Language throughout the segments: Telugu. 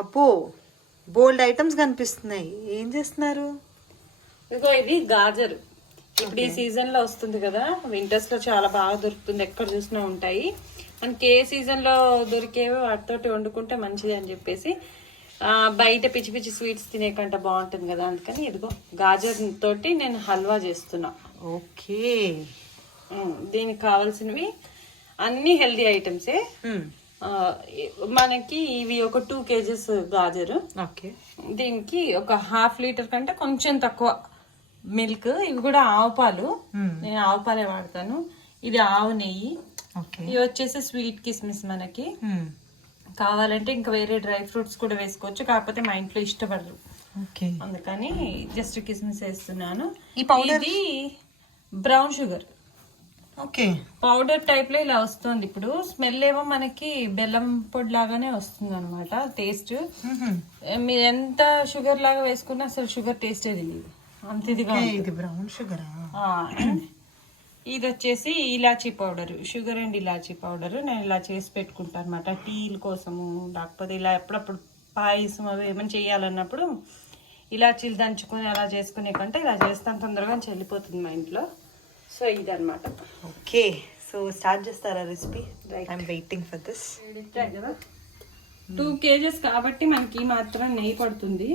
అబ్బో బోల్డ్ ఐటమ్స్ కనిపిస్తున్నాయి. ఏం చేస్తున్నారు? ఇంకో ఇది గాజర్. ఇప్పుడు ఈ సీజన్ లో వస్తుంది కదా, వింటర్స్ లో చాలా బాగా దొరుకుతుంది, ఎక్కడ చూసినా ఉంటాయి. మనకి ఏ సీజన్ లో దొరికేవో వాటితోటి వండుకుంటే మంచిది అని చెప్పేసి బయట పిచ్చి పిచ్చి స్వీట్స్ తినేకంట బాగుంటుంది కదా, అందుకని ఇదిగో గాజర్ తోటి నేను హల్వా చేస్తున్నా. ఓకే. దీనికి కావాల్సినవి అన్ని హెల్దీ ఐటమ్సే. మనకి ఇవి ఒక 2 kgs గాజరు. ఓకే. దీనికి ఒక 1/2 లీటర్ కంటే కొంచెం తక్కువ మిల్క్. ఇవి కూడా ఆవు పాలు, నేను ఆవు పాలే వాడతాను. ఇది ఆవు నెయ్యి. ఇవి వచ్చేసి స్వీట్ కిస్మిస్. మనకి కావాలంటే ఇంకా వేరే డ్రై ఫ్రూట్స్ కూడా వేసుకోవచ్చు, కాకపోతే మా ఇంట్లో ఇష్టపడరు, అందుకని జస్ట్ కిస్మిస్ వేస్తున్నాను. ఇది brown sugar. Okay. Powder type లో ఇలా వస్తుంది. ఇప్పుడు స్మెల్ ఏమో మనకి బెల్లం పొడి లాగానే వస్తుంది అనమాట టేస్ట్. మీరు ఎంత షుగర్ లాగా వేసుకున్నా అసలు షుగర్ టేస్టే తెలియదు, అంత ఇదిగా. ఇది బ్రౌన్ షుగర్. ఇది వచ్చేసి elaichi powder, sugar and elaichi powder. నేను ఇలా చేసి పెట్టుకుంటాను అనమాట టీల కోసము, లేకపోతే ఇలా ఎప్పుడప్పుడు పాయసం అవి ఏమైనా చేయాలన్నప్పుడు ఇలాచీలు దంచుకొని అలా చేసుకునే కంటే ఇలా చేస్తాను, తొందరగా చెల్లిపోతుంది మా ఇంట్లో. సో ఇదన్నమాట. ఓకే, సో స్టార్ట్ చేస్తారా recipe? I'm waiting for this. కదా 2 kgs కాబట్టి మనకి మాత్రం నెయ్యి పడుతుంది.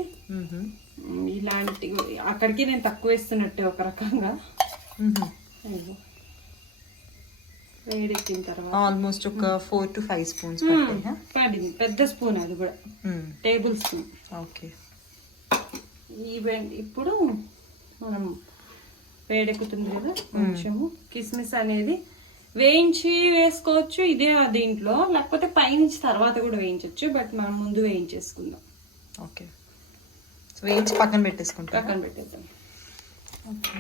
ఇలాంటి అక్కడికి నేను తక్కువ వేస్తున్నట్టే ఒక రకంగా. వేడెక్కిన తర్వాత ఆల్మోస్ట్ ఒక 4 to 5 స్పూన్స్ పడింది, పెద్ద స్పూన్, అది కూడా టేబుల్ స్పూన్. ఓకే. ఇప్పుడు మనం వేడెక్కుతుంది కదా, కొంచెము కిస్మిస్ అనేది వేయించి వేసుకోవచ్చు ఇదే దీంట్లో, లేకపోతే పైనుంచి తర్వాత కూడా వేయించవచ్చు, బట్ మనం ముందు వేయించేసుకుందాం. ఓకే, వేయించి పక్కన పెట్టేసుకుంటాం. పక్కన పెట్టేద్దాం. ఓకే.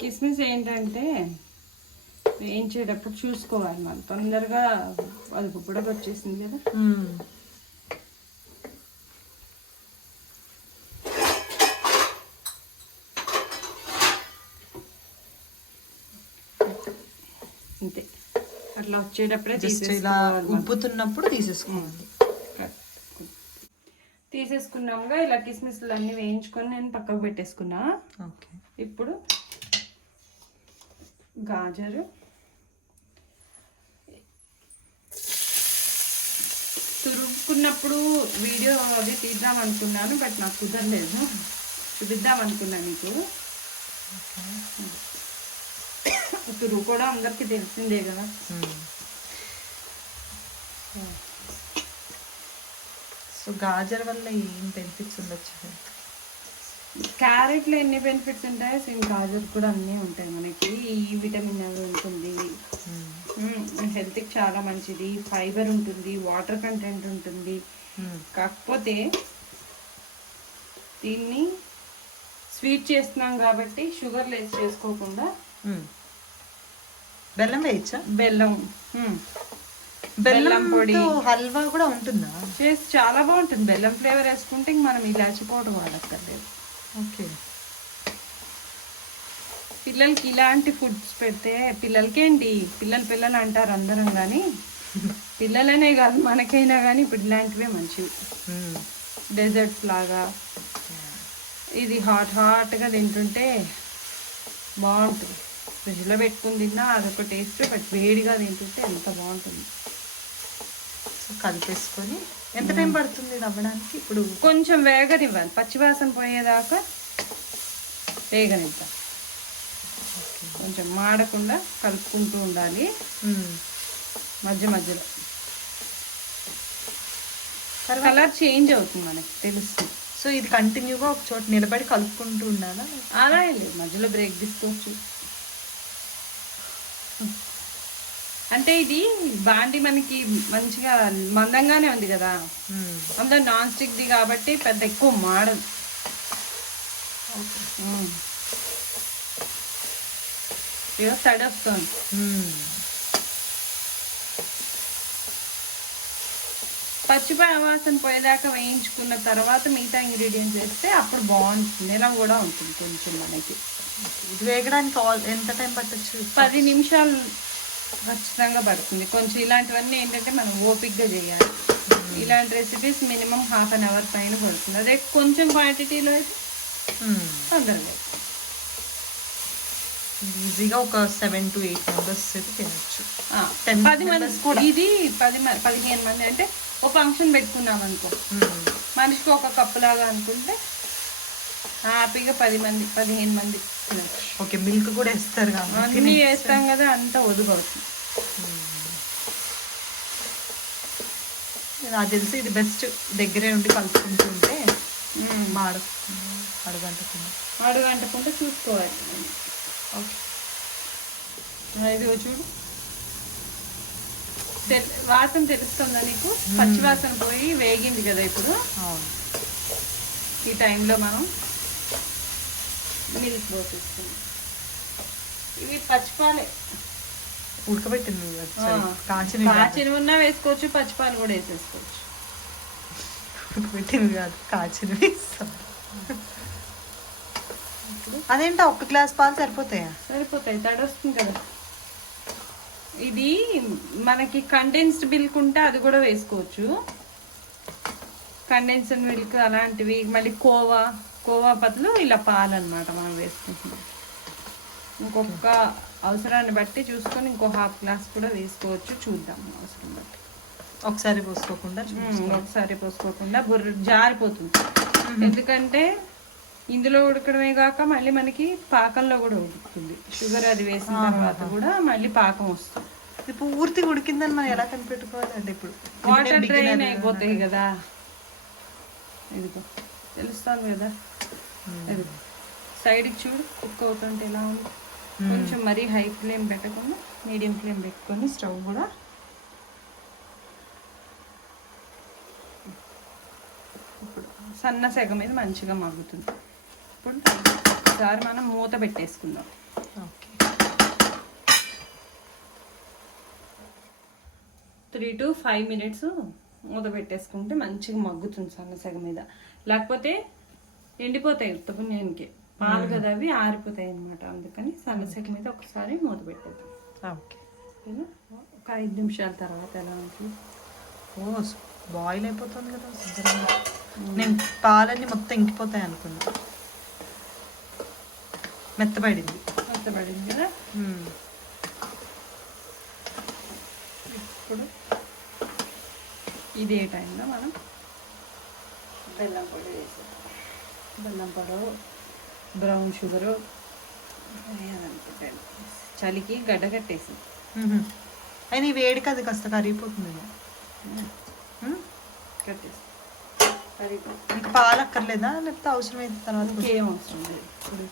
కిస్మిస్ ఏంటంటే వేయించేటప్పుడు చూసుకోవాలి మనం, తొందరగా అది బుబ్బడగా వచ్చేసింది కదా. అంతే, అట్లా వచ్చేటప్పుడే ఉబ్బుతున్నప్పుడు తీసేసుకోవాలి. తీసేసుకున్నాముగా ఇలా కిస్మిస్లు అన్ని వేయించుకొని నేను పక్కకు పెట్టేసుకున్నా. ఓకే. ఇప్పుడు గాజరు తురుముకున్నప్పుడు వీడియో అది తీద్దాం అనుకున్నాను, బట్ నాకు కుదరలేదు. చూపిద్దాం అనుకున్నా మీకు. తురుము కూడా అందరికి తెలిసిందే కదా. సో గాజర్ వల్ల ఏం బెనిఫిట్స్ ఉండొచ్చు? క్యారెట్లో ఎన్ని బెనిఫిట్స్ ఉంటాయో సేమ్ గాజర్ కూడా అన్నీ ఉంటాయి. మనకి ఈ విటమిన్ అది ఉంటుంది, హెల్త్కి చాలా మంచిది, ఫైబర్ ఉంటుంది, వాటర్ కంటెంట్ ఉంటుంది. కాకపోతే దీన్ని స్వీట్ చేస్తున్నాం కాబట్టి షుగర్ లెస్ చేసుకోకుండా బెల్లం వేయచ్చా? బెల్లం పొడి హల్వా కూడా ఉంటుందా? చేసి చాలా బాగుంటుంది. బెల్లం ఫ్లేవర్ వేసుకుంటే ఇంక మనం ఇలాచి పౌడర్ వాడక్కర్లేదు. ఓకే. పిల్లలకి ఇలాంటి ఫుడ్స్ పెడితే, పిల్లలకేంటి పిల్లలు అంటారు అందరం, కానీ పిల్లలనే కాదు మనకైనా కానీ ఇప్పుడు ఇలాంటివే మంచివి. డెజర్ట్స్ లాగా ఇది హాట్గా తింటుంటే బాగుంటుంది. ఫ్రిడ్జ్లో పెట్టుకుని తిన్నా అదొక టేస్ట్, బట్ వేడిగా తింటుంటే ఎంత బాగుంటుంది. సో కలిపేసుకొని ఎంత టైం పడుతుంది ఇది అవ్వడానికి? ఇప్పుడు కొంచెం వేగనివ్వాలి, పచ్చివాసన పోయేదాకా వేగనిద్దాం. కొంచెం మాడకుండా కలుపుకుంటూ ఉండాలి మధ్యలో. కలర్ చేంజ్ అవుతుంది మనకి తెలుస్తుంది. సో ఇది కంటిన్యూగా ఒక చోట నిలబడి కలుపుకుంటూ ఉండాలా? అలా లేదు, మధ్యలో బ్రేక్ తీసుకోవచ్చు. అంటే ఇది బాండి మనకి మంచిగా మందంగానే ఉంది కదా, అందరూ నాన్ స్టిక్ది కాబట్టి పెద్ద ఎక్కువ మాడదు. తడి వస్తుంది. వాసన పోయేదాకా వేయించుకున్న తర్వాత మిగతా ఇంగ్రీడియంట్స్ వేస్తే అప్పుడు బాగుంటుంది. నిలం కూడా ఉంటుంది కొంచెం మనకి. ఇది వేగడానికి ఎంత టైం పట్టచ్చు? 10 నిమిషాలు ఖచ్చితంగా పడుతుంది. కొంచెం ఇలాంటివన్నీ ఏంటంటే మనం ఓపిక్గా చేయాలి. ఇలాంటి రెసిపీస్ మినిమం ½ అన్ అవర్ పైన పడుతుంది. అదే కొంచెం క్వాంటిటీలో అయితే తొందరగా ఈజీగా ఒక 7 to 8 మెంబర్స్ అయితే తినచ్చు. 10 మంది కూడా. ఇది 15 మంది అంటే ఒక ఫంక్షన్ పెట్టుకున్నాం అనుకో, మనిషికి ఒక కప్పు లాగా అనుకుంటే హ్యాపీగా 10 మంది 15 మంది తినచ్చు. ఓకే, మిల్క్ కూడా వేస్తారు అన్నీ వేస్తాం కదా, అంతా వదులుపడుతుంది. నాకు తెలిసి ఇది బెస్ట్ దగ్గరే ఉండి కలుపుకుంటుంటే అడుగంటకుండా చూసుకోవాలి. ఓకే, ఇదిగో చూడు, వాసన తెలుస్తుందా నీకు? పచ్చి వాసన పోయి వేగింది కదా ఇప్పుడు. ఈ టైంలో మనం మిల్క్ పోసేస్తాం. ఇవి పచ్చిపాలే, ఉడకబెట్టింది కాచిన ఉన్నా వేసుకోవచ్చు, పచ్చిపాలు కూడా వేసేసుకోవచ్చు. ఉడకబెట్టింది కాదు, కాచినవి. అదేంటో 1 గ్లాస్ పాలు సరిపోతాయా? సరిపోతాయి, తడొస్తుంది కదా. ఇది మనకి కండెన్స్డ్ మిల్క్ ఉంటే అది కూడా వేసుకోవచ్చు. కండెన్స్డ్ మిల్క్ అలాంటివి, మళ్ళీ కోవా బదులు ఇలా పాలు అనమాట మనం వేసుకుంటున్నాం. ఇంకొక అవసరాన్ని బట్టి చూసుకొని ఇంకో ½ గ్లాస్ కూడా వేసుకోవచ్చు. చూద్దాం అవసరం బట్టి. ఒకసారి పోసుకోకుండా బుర్ర జారిపోతుంది. ఎందుకంటే ఇందులో ఉడకడమే కాక మళ్ళీ మనకి పాకంలో కూడా ఉడుకుతుంది. షుగర్ అది వేసిన తర్వాత కూడా మళ్ళీ పాకం వస్తుంది. ఇప్పుడు పూర్తిగా ఉడికిందని మనం ఎలా కనిపెట్టుకోవాలంటే ఇప్పుడు వాటర్ డ్రైన్ అయిపోతాయి కదా. ఇదిగో తెలుస్తుంది కదా, ఇదిగో సైడ్కి చూడు కుక్ అవుతుంటే ఎలా ఉంది. కొంచెం మరీ హై ఫ్లేమ్ పెట్టకుండా మీడియం ఫ్లేమ్ పెట్టుకొని స్టవ్ కూడా ఇప్పుడు సన్న సెగ మీద మంచిగా మగ్గుతుంది. ఇప్పుడు ఒకసారి మనం మూత పెట్టేసుకుందాం. ఓకే, 3 to 5 minutes మూత పెట్టేసుకుంటే మంచిగా మగ్గుతుంది సన్న సెగ మీద. లేకపోతే ఎండిపోతాయి ఉత్తపుణ్యానికి, పాలు కదా అవి ఆరిపోతాయి అనమాట. అందుకని సన్న సెగ మీద ఒకసారి మూత పెట్టేద్దాం. ఓకే, ఒక 5 నిమిషాల తర్వాత ఎలా ఉంటుంది? బాయిల్ అయిపోతుంది కదా. నేను పాలన్నీ మొత్తం ఇంకిపోతాయి అనుకున్నా. మెత్తబడింది కదా. ఇప్పుడు ఇదే టైంలో మనం బెల్లం పొడి వేసేద్దాం. బెల్లం పొడి, బ్రౌన్ షుగరు వేయాలనుకుంటాను. చలికి గడ్డ కట్టేసి అయినా వేడికి అది కాస్త కరిగిపోతుంది. కట్టేసి ఇంకా పాలు అక్కర్లేదా, లేకపోతే అవసరమైతే తర్వాత? ఇంకేం అవసరం లేదు. ఇప్పుడు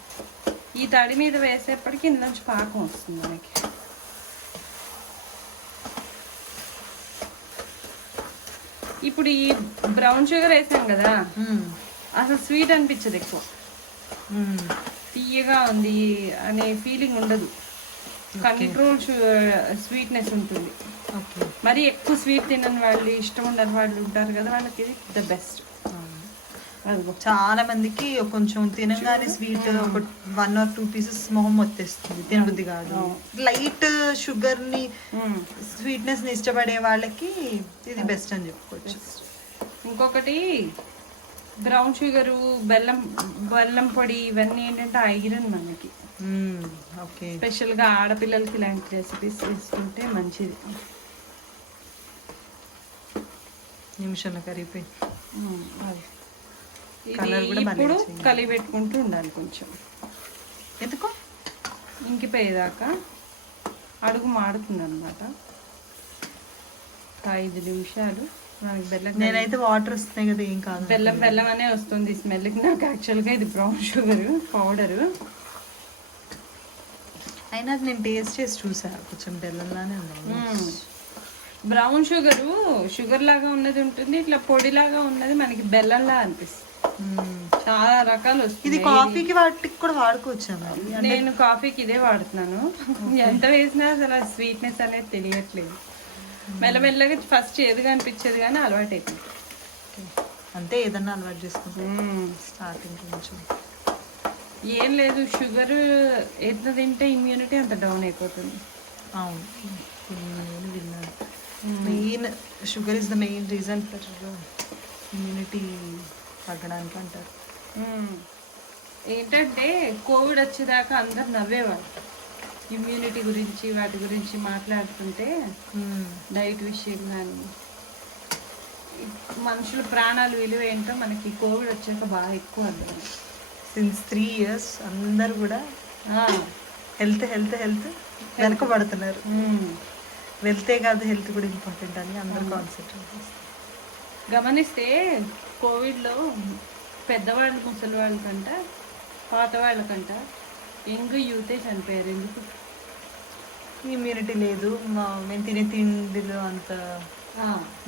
ఈ తడి మీద వేసేప్పటికి ఇందులోంచి పాకం వస్తుంది మనకి. ఇప్పుడు ఈ బ్రౌన్ షుగర్ వేసాం కదా, అసలు స్వీట్ అనిపించదు. ఎక్కువ తీయగా ఉంది అనే ఫీలింగ్ ఉండదు. కంట్రోల్ స్వీట్నెస్ ఉంటుంది. మరి ఎక్కువ స్వీట్ తినని వాళ్ళు, ఇష్టం ఉండని వాళ్ళు ఉంటారు కదా, వాళ్ళకి ఇది ద బెస్ట్. చాలా మందికి కొంచెం తినగానే స్వీట్ ఒక 1 or 2 pieces మొహం వచ్చేస్తుంది, తినబుద్ధి కాదు. లైట్ షుగర్ ని స్వీట్నెస్ ని ఇష్టపడే వాళ్ళకి ఇది బెస్ట్ అని చెప్పుకోవచ్చు. ఇంకొకటి బ్రౌన్ షుగరు, బెల్లం పొడి ఇవన్నీ ఏంటంటే ఐరన్ మనకి. ఓకే, స్పెషల్గా ఆడపిల్లలకి ఇలాంటి రెసిపీస్ చేసుకుంటే మంచిది. నిమిషంలో కరిగిపోయి ఇప్పుడు కలిగి పెట్టుకుంటూ ఉండాలి. కొంచెం ఎందుకు ఇంకిపోయేదాకా అడుగు మాడుతుంది అనమాట. 5 నిమిషాలు మనకి బెల్లం. నేనైతే వాటర్ వస్తున్నాయి కదా, ఏం కాదు. బెల్లం అనే వస్తుంది స్మెల్కి నాకు. యాక్చువల్గా ఇది బ్రౌన్ షుగర్ పౌడరు. అయినా నేను టేస్ట్ చేసి చూసా, కొంచెం బెల్లంలానే ఉంది. బ్రౌన్ షుగర్ లాగా ఉన్నది ఉంటుంది, ఇట్లా పొడిలాగా ఉన్నది మనకి బెల్లంలా అనిపిస్తుంది. చాలా రకాలు వస్తుంది. ఇది కాఫీకి వాటికి కూడా వాడుకోవచ్చా? నేను కాఫీకి ఇదే వాడుతున్నాను. ఎంత వేసినా అసలు స్వీట్నెస్ అనేది తెలియట్లేదు. మెల్లమెల్లగా ఫస్ట్ ఏదిగా అనిపించేది కానీ అలవాటు అయిపోయింది. అంతే, ఏదన్నా అలవాటు చేసుకుంటే స్టార్టింగ్ కొంచెం. ఏం లేదు, షుగర్ ఎంత తింటే ఇమ్యూనిటీ అంత డౌన్ అయిపోతుంది. అవును, నేను విన్నాను. Main sugar is the main reason for immunity తగ్గడానికి అంటారు. ఏంటంటే కోవిడ్ వచ్చేదాకా అందరు నవ్వేవారు ఇమ్యూనిటీ గురించి, వాటి గురించి మాట్లాడుతుంటే, డైట్ విషయం కానీ మనుషుల ప్రాణాల విలువ ఏంటో మనకి కోవిడ్ వచ్చాక బాగా ఎక్కువ అర్థం. సిన్స్ 3 years అందరు కూడా హెల్త్ హెల్త్ హెల్త్ వెనకబడుతున్నారు. వెళ్తే కాదు, హెల్త్ కూడా ఇంపార్టెంట్ అని అందరు కాన్సెప్ట్ గమనిస్తే కోవిడ్లో పెద్దవాళ్ళు, ముసలి వాళ్ళకంట, పాత వాళ్ళకంట, యంగ్ యూతే చనిపోయారు. ఎందుకు? ఇమ్యూనిటీ లేదు, మేము తినే తిండిలో అంత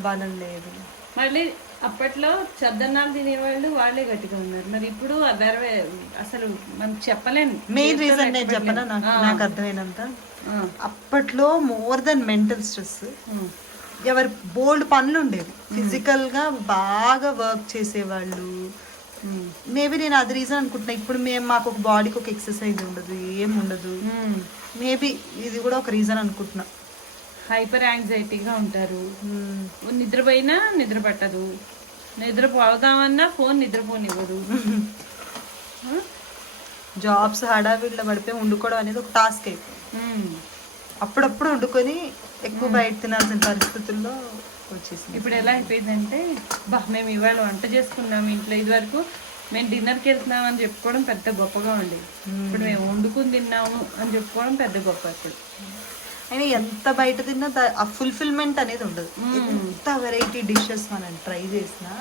బలం లేదు. మళ్ళీ అప్పట్లో చద్దన్నాలు తినేవాళ్ళు వాళ్ళే గట్టిగా ఉన్నారు. మరి ఇప్పుడు అసలు మనం చెప్పలేము. మెయిన్ రీజన్ నేను చెప్పనా, నాకు అర్థమైనంత, అప్పట్లో మోర్ దెన్ మెంటల్ స్ట్రెస్, ఎవరి బోల్డ్ పనులు ఉండేవి. ఫిజికల్ గా బాగా వర్క్ చేసేవాళ్ళు. మేబీ నేను అది రీజన్ అనుకుంటున్నా. ఇప్పుడు మాకు ఒక బాడీకి ఒక ఎక్సర్సైజ్ ఉండదు, ఏం ఉండదు. మేబీ ఇది కూడా ఒక రీజన్ అనుకుంటున్నా. హైపర్ యాంగ్జైటీగా ఉంటారు. నిద్రపోయినా నిద్ర పట్టదు, నిద్రపోదామన్నా ఫోన్ నిద్రపోనివ్వదు. జాబ్స్ హడావిడిలో పడిపోయి వండుకోవడం అనేది ఒక టాస్క్ అయిపోయింది. అప్పుడప్పుడు వండుకొని ఎక్కువ బయట తినాల్సిన పరిస్థితుల్లో వచ్చేసింది. ఇప్పుడు ఎలా అయిపోయిందంటే, మేము ఇవాళ వంట చేసుకున్నాము ఇంట్లో. ఇది వరకు మేము డిన్నర్కి వెళ్తున్నాం అని చెప్పుకోవడం పెద్ద గొప్పగా ఉండేది. ఇప్పుడు మేము వండుకుని తిన్నాము అని చెప్పుకోవడం పెద్ద గొప్ప. ఇప్పుడు అయినా ఎంత బయట తిన్నా ఆ ఫుల్ఫిల్మెంట్ అనేది ఉండదు. ఎంత వెరైటీ డిషెస్ మనం ట్రై చేసినా,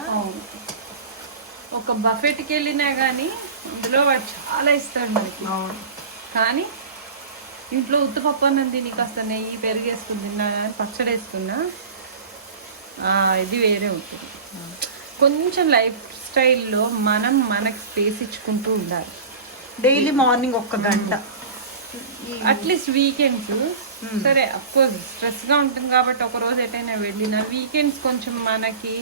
ఒక బఫెట్కి వెళ్ళినా కానీ అందులో వాడు చాలా ఇస్తాడు మనకి. కానీ ఇంట్లో ఉత్తుపప్పు అన్నం తిని కాస్త నెయ్యి పెరుగు వేసుకుని తిన్నా కానీ, పచ్చడి వేసుకున్నా, ఇది వేరే ఉంటుంది. కొంచెం లైఫ్ స్టైల్లో మనకి స్పేస్ ఇచ్చుకుంటూ ఉండాలి. డైలీ మార్నింగ్ 1 గంట, అట్లీస్ట్ వీకెండ్స్. సరే, అఫ్కోర్స్ స్ట్రెస్గా ఉంటుంది కాబట్టి ఒక రోజు ఎటైనా వెళ్ళిన, వీకెండ్స్ కొంచెం మనకి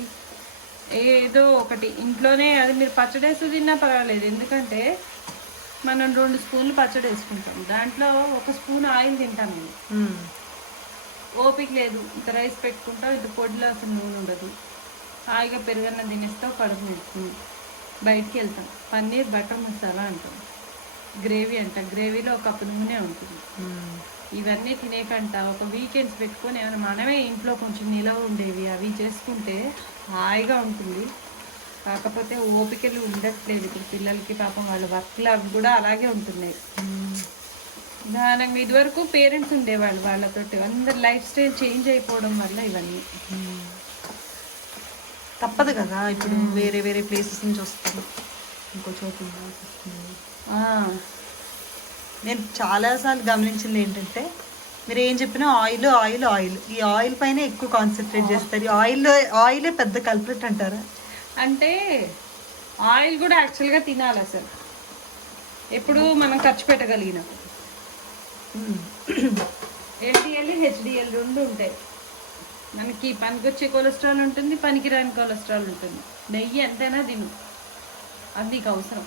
ఏదో ఒకటి ఇంట్లోనే, అది మీరు పచ్చడి వేస్తూ తిన్నా పర్వాలేదు. ఎందుకంటే మనం 2 స్పూన్లు పచ్చడి వేసుకుంటాం, దాంట్లో 1 స్పూన్ ఆయిల్ తింటాం. మేము ఓపిక లేదు, ఇంత రైస్ పెట్టుకుంటాం, ఇంత పొడిలో అసలు నూనె ఉండదు. హాయిగా పెరుగన్నం తినేస్తావు, కడుపు నిండుతుంది. బయటికి వెళ్తాం, పన్నీర్ బటర్ మసాలా అంటాం, గ్రేవీ అంట, గ్రేవీలో 1 కప్పు నూనె ఉంటుంది. ఇవన్నీ తినేకంట ఒక వీకెండ్స్ పెట్టుకొని ఏమైనా మనమే ఇంట్లో కొంచెం నిలవ ఉండేవి అవి చేసుకుంటే హాయిగా ఉంటుంది. కాకపోతే ఓపికలు ఉండట్లేదు ఇప్పుడు పిల్లలకి. పాపం వాళ్ళ వర్క్లు అవి కూడా అలాగే ఉంటున్నాయి. దానికి ఇదివరకు పేరెంట్స్ ఉండేవాళ్ళు, వాళ్ళతోటి అందరు లైఫ్ స్టైల్ చేంజ్ అయిపోవడం వల్ల ఇవన్నీ తప్పదు కదా. ఇప్పుడు వేరే వేరే ప్లేసెస్ నుంచి వస్తాం, ఇంకో చోటు నేను చాలాసార్లు గమనించింది ఏంటంటే, మీరు ఏం చెప్పినా ఆయిల్ ఆయిల్ ఆయిల్, ఈ ఆయిల్ పైన ఎక్కువ కాన్సన్ట్రేట్ చేస్తారు. ఈ ఆయిలే పెద్ద కల్ప్రిట్ అంటారా? అంటే ఆయిల్ కూడా యాక్చువల్గా తినాలి అసలు, ఎప్పుడు మనం ఖర్చు పెట్టగలిగినప్పుడు. ఎల్డిఎల్ హెచ్డిఎల్ 2 ఉంటాయి. మనకి పనికొచ్చే కొలెస్ట్రాల్ ఉంటుంది, పనికిరాని కొలెస్ట్రాల్ ఉంటుంది. నెయ్యి ఎంతైనా తిను, అది నీకు అవసరం.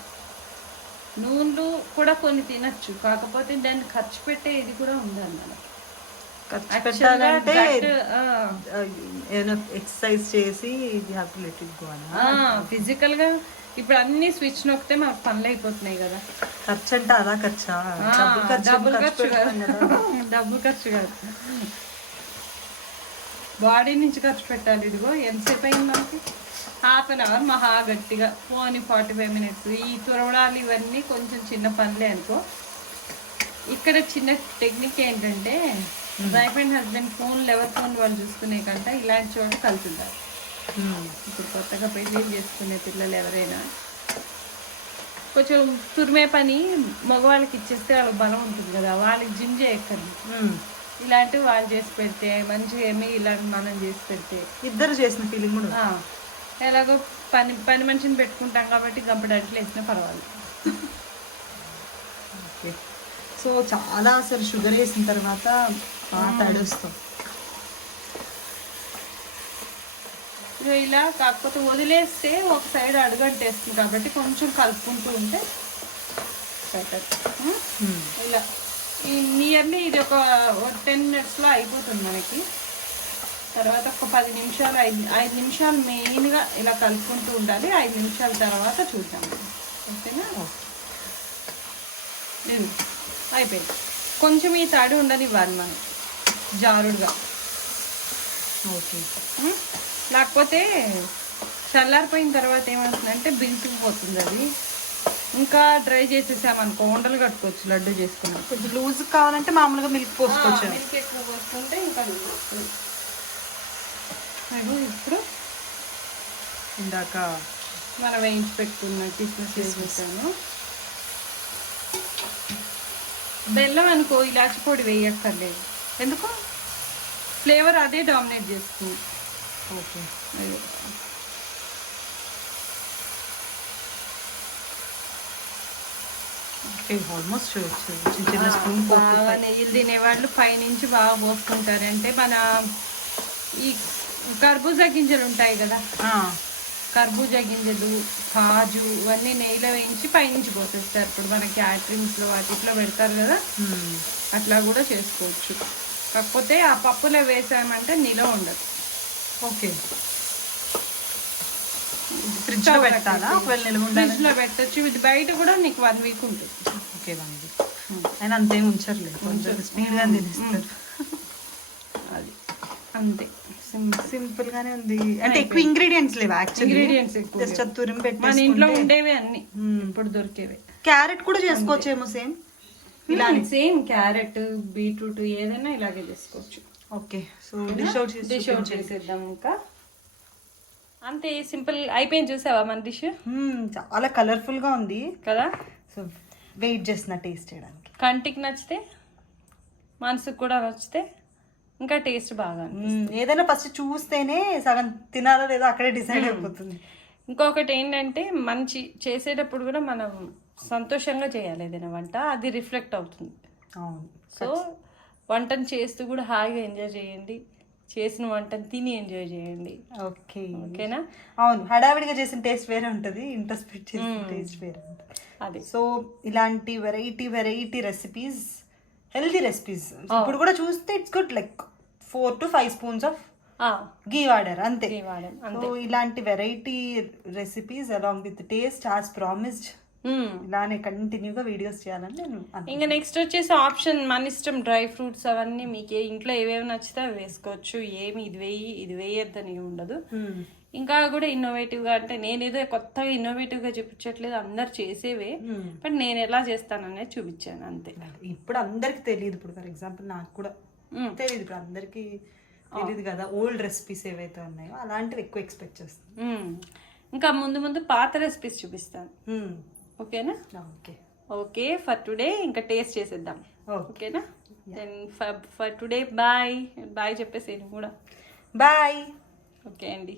నూనెలు కూడా కొన్ని తినచ్చు, కాకపోతే దాన్ని ఖర్చు పెట్టే ఇది కూడా ఉండాలి. మనకి ఖర్చు పెట్టాలంటే ఎక్సర్సైజ్ చేసి ఫిజికల్గా ఇప్పుడు అన్ని స్విచ్ నొక్కితే మాకు పనులు అయిపోతున్నాయి కదా. ఖర్చు అంటే అలా ఖర్చా? డబ్బులు ఖర్చు కాదు, డబ్బు ఖర్చు కాదు, బాడీ నుంచి ఖర్చు పెట్టాలి. ఇదిగో ఎంతసేపు అయింది మనకి, 1/2 hour మహా గట్టిగా, పోనీ 45 minutes. ఈ తురవడాలు ఇవన్నీ కొంచెం చిన్న పనులే అనుకో. ఇక్కడ చిన్న టెక్నిక్ ఏంటంటే, వైఫ్ అండ్ హస్బెండ్ ఫోన్లు ఎవరి ఫోన్ వాళ్ళు చూసుకునే కంటే ఇలాంటి చోట కలుతుంటారు. ఇప్పుడు కొత్తగా పెళ్లి చేసుకునే పిల్లలు ఎవరైనా కొంచెం తురిమే పని మగవాళ్ళకి ఇచ్చేస్తే వాళ్ళకి బలం ఉంటుంది కదా, వాళ్ళకి జిమ్ చేయక్కర్లేదు. ఇలాంటివి వాళ్ళు చేసి పెడితే మంచిగా, ఏమి ఇలాంటి మనం చేసి పెడితే ఇద్దరు చేసిన ఫీలింగ్ కూడా. ఎలాగో పని మనిషిని పెట్టుకుంటాం కాబట్టి గంపడట్లు వేసినా పర్వాలేదు. ఓకే, సో చాలా అసలు షుగర్ వేసిన తర్వాత తడుస్తాం. సో ఇలా కాకపోతే వదిలేస్తే ఒక సైడ్ అడుగంటేస్తుంది కాబట్టి కొంచెం కలుపుకుంటూ ఉంటే బెటర్. ఇలా ఈ నియర్లీ ఇది ఒక 10 minutesలో అయిపోతుంది మనకి. తర్వాత ఒక 10 నిమిషాలు 5 నిమిషాలు మెయిన్గా ఇలా కలుపుకుంటూ ఉండాలి. 5 నిమిషాల తర్వాత చూద్దాం. ఓకేనా? నేను అయిపోయింది. కొంచెం ఈ తడి ఉండనివ్వాలి మనం జారుడుగా. ఓకే. లేకపోతే చల్లారిపోయిన తర్వాత ఏమవుతుందంటే బిగుసుకుపోతుంది. అది ఇంకా డ్రై చేసేసామనుకో ఉండలు కట్టుకోవచ్చు లడ్డు చేసుకున్నాం. కొంచెం లూజ్ కావాలంటే మామూలుగా మిల్క్ పోసుకోవచ్చు. మిల్క్ ఎక్కువ పోసుకుంటే ఇంకా లూజ్ వస్తుంది. ఇప్పుడు ఇందాక మనం వేయించి పెట్టుకున్న కిస్మిస్ వేసాను. బెల్లం అనుకో ఇలాచి పొడి వేయక్కర్లేదు. ఎందుకు? ఫ్లేవర్ అదే డామినేట్ చేస్తుంది. ఓకే. ఆల్మోస్ట్ చిన్న స్పూన్ బాగా నెయ్యిలు తినేవాళ్ళు పైనుంచి బాగా పోసుకుంటారు. అంటే మన ఈ కర్బూజా గింజలు ఉంటాయి కదా, కర్బూజా గింజలు కాజు ఇవన్నీ నెయ్యిలో వేయించి పైనుంచి పోసేస్తారు. ఇప్పుడు మన క్యాటరింగ్స్లో వాటిలో పెడతారు కదా, అట్లా కూడా చేసుకోవచ్చు. కాకపోతే ఆ పప్పులో వేసామంటే నిలవ ఉండదు. ఓకే. ఫ్రిడ్జ్లో పెట్టాలా? ఒకవేళ నిల్వ ఉండాలి ఫ్రిడ్జ్లో పెట్టచ్చు. ఇది బయట కూడా నీకు 1 week ఉంటుంది. Okay, 1 week. అయినా అంతేం ఉంచర్లేదు, కొంచెం స్పీడ్గా తినేస్తారు. అది అంతే, సింపుల్ గానే ఉంది. అంటే ఎక్కువ ఇంగ్రీడియంట్స్ లేవు యాక్చువల్లీ. ఇంగ్రీడియంట్స్ జస్ట్ తురిమి పెట్టి మన ఇంట్లో ఉండేవి అన్ని ఇప్పుడు దొరికేవి. క్యారెట్ కూడా చేసుకోవచ్చేమో సేమ్ ఇలా. సేమ్ క్యారెట్ బీట్రూట్ ఏదైనా ఇలాగే చేసుకోవచ్చు. ఓకే. సో డిష్ అవుట్ చేసేద్దాం. ఇంకా అంతే సింపుల్ అయిపోయింది. చూసావా మన డిష్? చాలా కలర్ఫుల్ గా ఉంది కదా. సో వెయిట్ చేస్తున్నా టేస్ట్ చేయడానికి. కంటికి నచ్చితే మనసుకు కూడా నచ్చితే ఇంకా టేస్ట్ బాగా. ఏదైనా ఫస్ట్ చూస్తేనే సగం తినాలో లేదో అక్కడే డిసైడ్ అయిపోతుంది. ఇంకొకటి ఏంటంటే మంచి చేసేటప్పుడు కూడా మనం సంతోషంగా చేయాలి ఏదైనా వంట, అది రిఫ్లెక్ట్ అవుతుంది. అవును. సో వంటను చేస్తూ కూడా హాయిగా ఎంజాయ్ చేయండి, చేసిన వంటను తిని ఎంజాయ్ చేయండి. ఓకే. ఓకేనా? అవును, హడావిడిగా చేసిన టేస్ట్ వేరే ఉంటుంది, ఇంట్రెస్ట్ పెట్టి చేసిన టేస్ట్ వేరే ఉంటుంది. అది. సో ఇలాంటి వెరైటీ రెసిపీస్, హెల్దీ రెసిపీస్ ఇప్పుడు కూడా చూస్తే it's good. Like 4 to 5 spoons of ghee వాడారు అంతే. సో ఇలాంటి variety recipes along with taste as promised ఇలానే కంటిన్యూగా వీడియోస్ చేయాలని నేను. ఇంకా నెక్స్ట్ వచ్చేసి ఆప్షన్ మన ఇష్టం. డ్రై ఫ్రూట్స్ అవన్నీ మీకు ఇంట్లో ఏవేవి నచ్చితే అవి వేసుకోవచ్చు. ఏమి ఇది వేయి ఇది వేయొద్దని ఉండదు. ఇంకా కూడా ఇన్నోవేటివ్గా, అంటే నేనేదో కొత్తగా ఇన్నోవేటివ్గా చూపించట్లేదు, అందరు చేసేవే, బట్ నేను ఎలా చేస్తాననేది చూపించాను అంతే. ఇప్పుడు అందరికి తెలియదు. ఇప్పుడు ఫర్ ఎగ్జాంపుల్ నాకు కూడా తెలియదు, ఇప్పుడు అందరికి తెలియదు కదా ఓల్డ్ రెసిపీస్ ఏవైతే ఉన్నాయో అలాంటివి ఎక్కువ ఎక్స్పెక్ట్ చేస్తాను. ఇంకా ముందు ముందు పాత రెసిపీస్ చూపిస్తాను. ఓకేనా? ఓకే. ఓకే, ఫర్ టుడే ఇంకా టేస్ట్ చేసేద్దాం. ఓకేనా? Then for today bye. Bye చెప్పేసి కూడా బాయ్. ఓకే అండి.